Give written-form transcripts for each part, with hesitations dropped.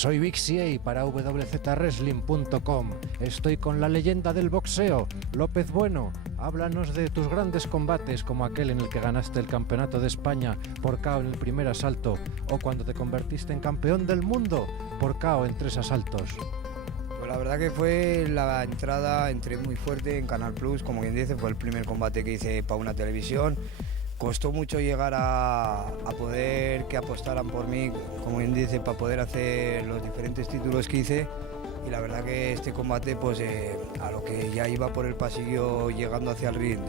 Soy Big CA para wzwrestling.com. Estoy con la leyenda del boxeo, López Bueno. Háblanos de tus grandes combates, como aquel en el que ganaste el campeonato de España por KO en el primer asalto, o cuando te convertiste en campeón del mundo por KO en 3 asaltos. Pues la verdad que fue la entrada, entré muy fuerte en Canal Plus, como quien dice, fue el primer combate que hice para una televisión. Costó mucho llegar a poder que apostaran por mí, como bien dice, para poder hacer los diferentes títulos que hice. Y la verdad que este combate, pues a lo que ya iba por el pasillo llegando hacia el ring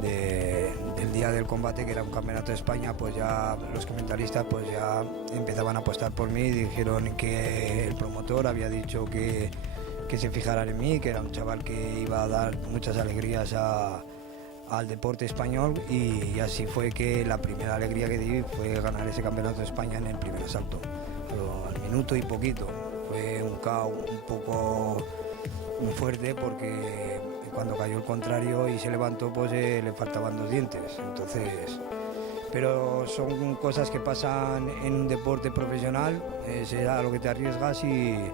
del día del combate, que era un campeonato de España, pues ya los comentaristas pues ya empezaban a apostar por mí. Dijeron que el promotor había dicho que se fijaran en mí, que era un chaval que iba a dar muchas alegrías al deporte español, y así fue que la primera alegría que di fue ganar ese campeonato de España en el primer asalto, pero al minuto y poquito. Fue un KO un poco muy fuerte, porque cuando cayó el contrario y se levantó, pues le faltaban 2 dientes. Entonces, pero son cosas que pasan en un deporte profesional, es a lo que te arriesgas y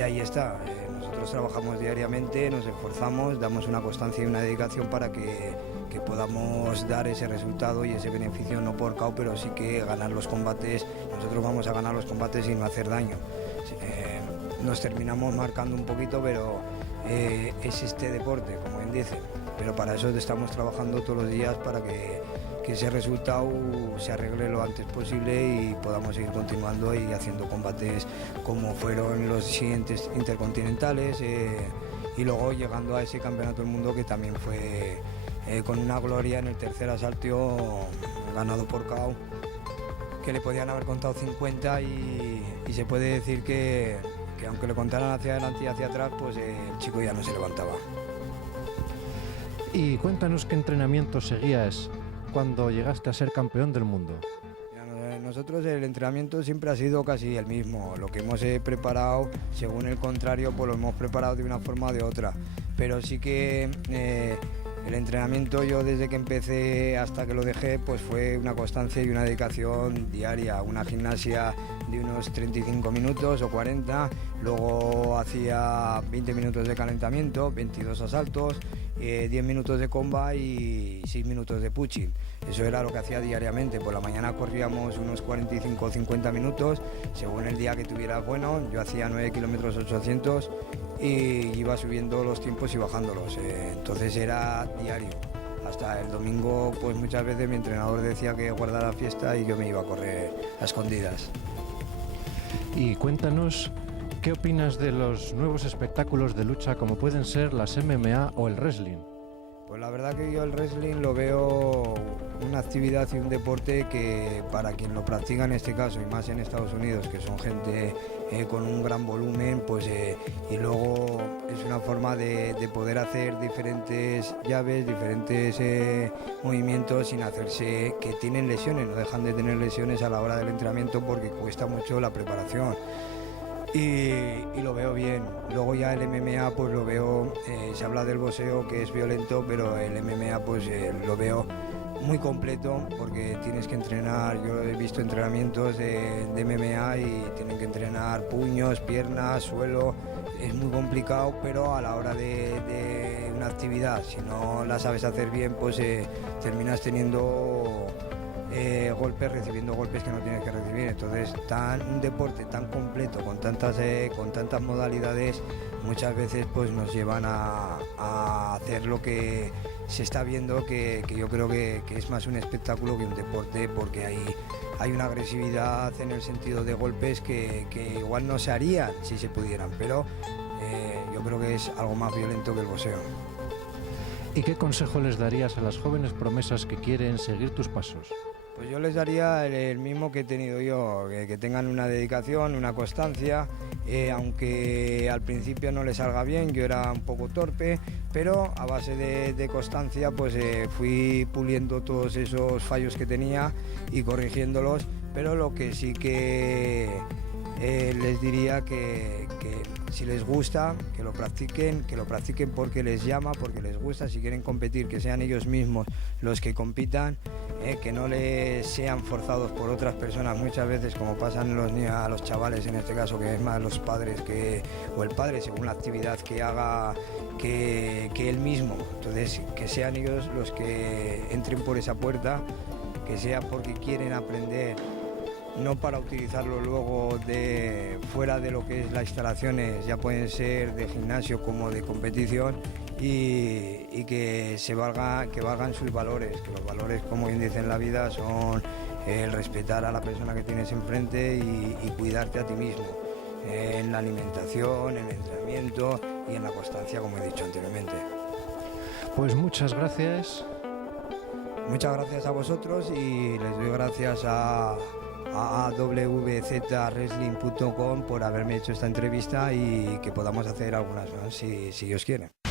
ahí está. Nosotros trabajamos diariamente, nos esforzamos, damos una constancia y una dedicación para que podamos dar ese resultado y ese beneficio, no por KO, pero sí que ganar los combates. Nosotros vamos a ganar los combates sin no hacer daño. Nos terminamos marcando un poquito, pero es este deporte, como bien dice. Pero para eso estamos trabajando todos los días para que ese resultado se arregle lo antes posible y podamos seguir continuando y haciendo combates como fueron los siguientes intercontinentales, y luego llegando a ese campeonato del mundo, que también fue con una gloria en el tercer asalto ganado por KO, que le podían haber contado 50 y se puede decir que aunque le contaran hacia adelante y hacia atrás, pues el chico ya no se levantaba. Y cuéntanos qué entrenamiento seguías cuando llegaste a ser campeón del mundo. Nosotros el entrenamiento siempre ha sido casi el mismo. Lo que hemos preparado, según el contrario, pues lo hemos preparado de una forma o de otra. Pero sí que el entrenamiento, yo desde que empecé hasta que lo dejé, pues fue una constancia y una dedicación diaria. Una gimnasia de unos 35 minutos o 40, luego hacía 20 minutos de calentamiento, 22 asaltos, 10 minutos de comba y 6 minutos de pushing. Eso era lo que hacía diariamente. Por la mañana corríamos unos 45 o 50 minutos, según el día que tuviera bueno. Yo hacía 9 kilómetros 800 y iba subiendo los tiempos y bajándolos. Entonces era diario. Hasta el domingo, pues muchas veces mi entrenador decía que guardara la fiesta y yo me iba a correr a escondidas. Y cuéntanos, ¿qué opinas de los nuevos espectáculos de lucha como pueden ser las MMA o el wrestling? Pues la verdad que yo el wrestling lo veo una actividad y un deporte que, para quien lo practica en este caso, y más en Estados Unidos, que son gente con un gran volumen, pues y luego es una forma de poder hacer diferentes llaves, diferentes movimientos sin hacerse, que tienen lesiones, no dejan de tener lesiones a la hora del entrenamiento, porque cuesta mucho la preparación. Y lo veo bien. Luego ya el MMA, pues lo veo, se habla del boxeo, que es violento, pero el MMA pues lo veo muy completo, porque tienes que entrenar. Yo he visto entrenamientos de MMA y tienen que entrenar puños, piernas, suelo. Es muy complicado, pero a la hora de una actividad, si no la sabes hacer bien, pues terminas teniendo golpes, recibiendo golpes que no tienes que recibir. Entonces, un deporte tan completo, con tantas modalidades, muchas veces pues nos llevan a hacer lo que se está viendo, que yo creo que es más un espectáculo que un deporte, porque hay una agresividad en el sentido de golpes que igual no se harían si se pudieran, pero yo creo que es algo más violento que el boxeo. ¿Y qué consejo les darías a las jóvenes promesas que quieren seguir tus pasos? Pues yo les daría el mismo que he tenido yo, que tengan una dedicación, una constancia, aunque al principio no les salga bien. Yo era un poco torpe, pero a base de constancia pues fui puliendo todos esos fallos que tenía y corrigiéndolos. Pero lo que sí que les diría que si les gusta, que lo practiquen porque les llama, porque les gusta. Si quieren competir, que sean ellos mismos los que compitan. que no les sean forzados por otras personas muchas veces, como pasan a los chavales en este caso, que es más los padres o el padre según la actividad que haga que él mismo. Entonces, que sean ellos los que entren por esa puerta, que sea porque quieren aprender, no para utilizarlo luego fuera de lo que es las instalaciones, ya pueden ser de gimnasio como de competición, y que valgan sus valores, que los valores, como bien dice en la vida, son el respetar a la persona que tienes enfrente y cuidarte a ti mismo, en la alimentación, en el entrenamiento y en la constancia, como he dicho anteriormente. Pues muchas gracias. Muchas gracias a vosotros y les doy gracias a www.wrestling.com por haberme hecho esta entrevista y que podamos hacer algunas más si Dios quiere.